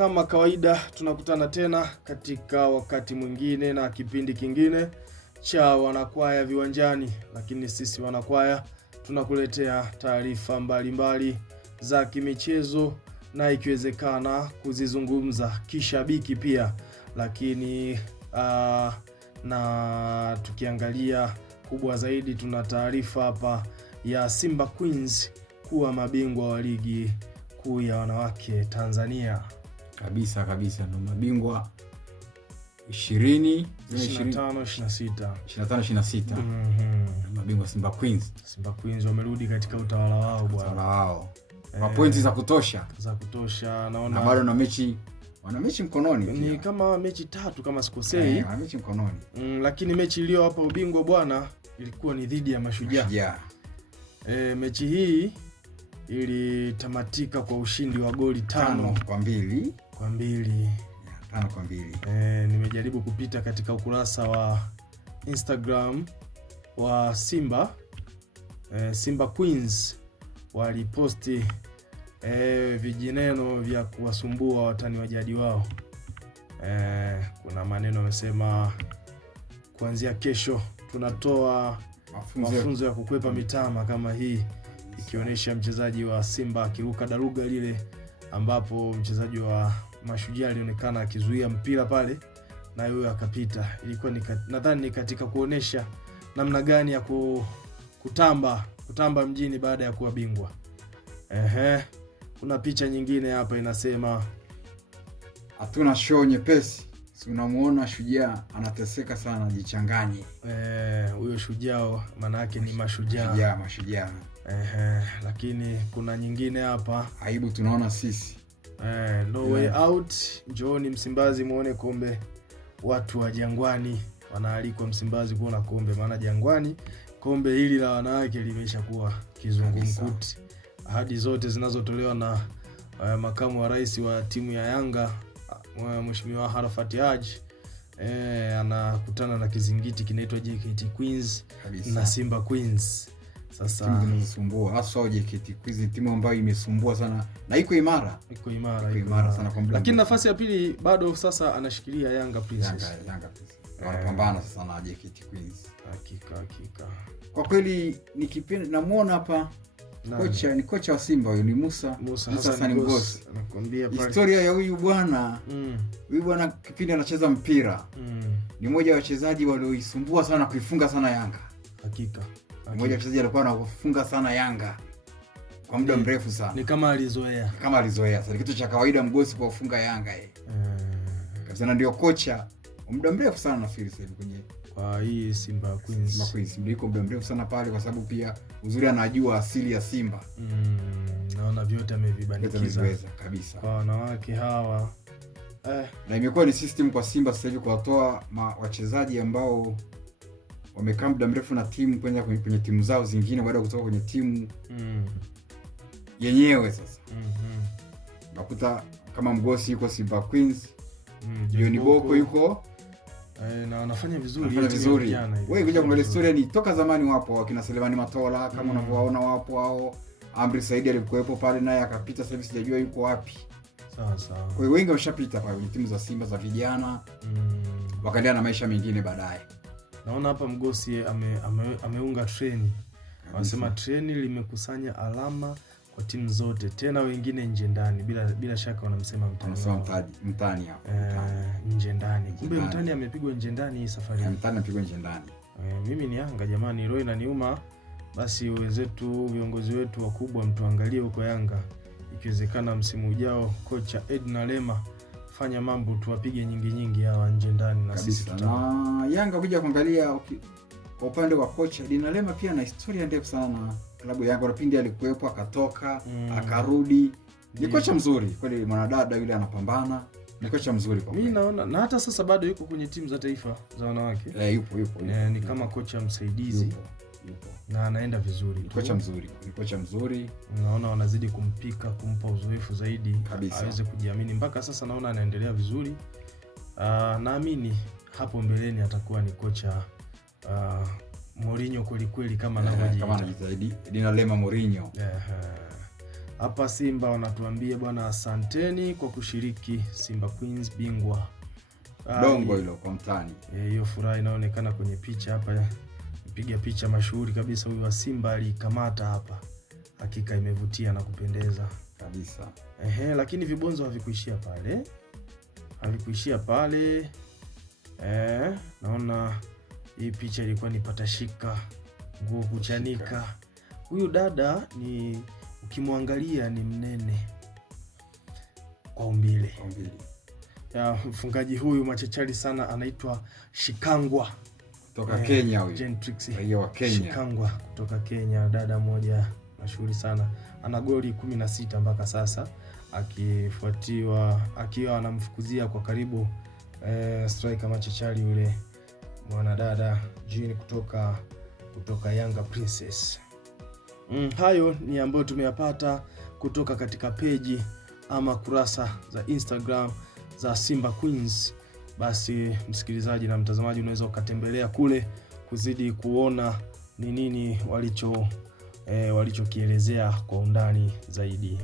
kama kawaida tunakutana tena katika wakati mwingine na kipindi kingine cha wanakwaya viwanjani, lakini sisi wanakwaya tunakuletea taarifa mbalimbali za kimichezo na ikiwezekana kuzizungumza kishabiki pia, lakini na tukiangalia kubwa zaidi tuna taarifa hapa ya Simba Queens kuwa mabingwa wa ligi kuu ya wanawake Tanzania. Kabisa ndo mabingwa 25 26. Mabingwa Simba Queens. Simba Queens wamerudi katika utawala wao bwana. Kwa pointi za kutosha. Naona na bado wana mechi mkononi pia. Ni kama mechi 3 kama sikosei. Wana mechi mkononi. Lakini mechi iliyo hapa ubingwa bwana ilikuwa ni dhidi ya Mashujaa. Mechi hii ilitamatika kwa ushindi wa goli 5 kwa 2. 5 kwa 2. Nimejaribu kupita katika ukurasa wa Instagram wa Simba Queens, waliposti vijineno vya kuwasumbua watani wa jadi wao. Kuna maneno wamesema kuanzia kesho tunatoa mafunzo ya kukwepa mitama kama hii, ikionyesha mchezaji wa Simba akiruka daruga lile ambapo mchezaji wa Mashujaa alionekana akizuia mpira pale na yeye akapita. Ilikuwa nadhani ni katika kuonesha namna gani ya kutamba mjini baada ya kuwa bingwa. Kuna picha nyingine hapa inasema hatuna show nyepesi. Si unamuona Shujaa anateseka sana, jichanganye. Huyo Shujaa maana yake ni Mashujaa. Lakini kuna nyingine hapa, aibu tunaona sisi. No way out. Njooni Msimbazi muone kombe. Watu wa Jangwani wanaalikwa Msimbazi kuona kombe, maana Jangwani kombe hili la wanawake limeshakuwa kizungumkuti. Ahadi zote zinazotolewa na makamu wa rais wa timu ya Yanga, Mheshimiwa Arafat Haji, anakutana na kizingiti kinaitwa JKT Queens na Simba Queens. Sasa timu zinasumbua hasa JKT Queens, timu ambayo imesumbua sana na iko imara sana kwa muda. Lakini nafasi ya pili bado sasa anashikilia Yanga Princess. Wanapambana sasa na JKT Queens. Hakika. Kwa kweli nikipenda namuona hapa kocha wa Simba, huyu ni Musa Hassan Ngosi. Nakwambia pale historia ya huyu bwana. Huyu bwana kipindi anacheza mpira ni mmoja wa wachezaji walioisumbua sana kuifunga sana Yanga. Hakika. Mmoja wa wachezaji alikuwa anafunga sana Yanga kwa muda mrefu sana. Ni kama alizoea. Sasa kitu cha kawaida Mgosi kwa kufunga Yanga kabisa, ndio kocha muda mrefu sana nafikiri sasa kwenye kwa hii Simba Queens. Ndiko muda mrefu sana pale, kwa sababu pia uzuri anajua asili ya Simba. Naona vyote amevibandikiza kabisa kwa wanawake hawa. Na imekuwa ni system kwa Simba sasa hivi kuwatoa wachezaji ambao wamekaa muda mrefu na timu kwenye timu zao zingine baada ya kutoka kwenye timu yenyewe. Sasa unakuta kama Mgosi yuko Simba Queens, John Boko yuko na wanafanya vizuri. Wewe kuja kuangalia historia ni toka zamani, wapo wakina Selemani Matola kama unavyowaona, wapo hao Amri Saidi alikuwepo pale naye akapita, sasa hivi sijajua yuko wapi. Sawa. Kwa hiyo wengi wameshapita pale kwenye timu za Simba za vijana wakaendelea na maisha mengine baadaye. Naona hapa Mgosi ameunga treni. Wanasema treni limekusanya alama kwa timu zote, tena wengine nje ndani. Bila shaka wanamsema mtani hapo. Nje ndani. Kumbe mtani amepigwa nje ndani hii safari. Mtani amepigwa nje ndani. Mimi ni Yanga jamani, roho inaniuma. Basi wenzetu, viongozi wetu wakubwa, mtuangalie huko Yanga. Ikiwezekana msimu ujao kocha Edna Lema fanya mambo tuwapige nyingi hawa nje ndani na sisi na Yanga kuja kuangalia. Kwa upande wa kocha Edna Lema pia na historia ndefu sana. Klabu ya Yanga Rapindi alikuwepo akatoka akarudi. Ni kocha mzuri kweli, mwanadada yule anapambana. Ni kocha mzuri kwa kweli. Mimi naona na hata sasa bado yuko kwenye timu za taifa za wanawake. Yupo. Ni kama kocha msaidizi. Yupo. Na anaenda vizuri. Ni kocha mzuri. Naona wanazidi kumpa uzoefu zaidi aweze kujiamini. Mpaka sasa naona anaendelea vizuri. Naamini hapo mbeleni atakuwa ni kocha Mourinho kweli kama anavyojiita. Kama anajizaidi Edna Lema Mourinho. Hapa Simba wanatuambia bwana, asanteni kwa kushiriki Simba Queens bingwa. Dongo hilo kwa mtani. Hiyo furaha inaonekana kwenye picha hapa. Piga picha mashuhuri kabisa huyu wa Simba alikamata hapa. Hakika imevutia na kupendeza kabisa. Lakini vibonzo havikuishia pale. Naona hii picha ilikuwa ni patashika, nguo kuchanika. Huyu dada ni ukimwangalia ni mnene kwa umbile. Ya mfungaji huyu machachari sana anaitwa Shikangwa kutoka Kenya huyu. Gentrix wa Kenya. Shikangwa kutoka Kenya, dada moja mashuhuri sana. Ana goli 16 mpaka sasa, akifuatiwa akiwa anamfukuzia kwa karibu striker machachari yule mwanadada Jean kutoka Yanga Princess. Hayo ni ambayo tumeyapata kutoka katika peji ama kurasa za Instagram za Simba Queens. Basi msikilizaji na mtazamaji, unaweza ukatembelea kule kuzidi kuona ni nini walichokielezea kwa undani zaidi.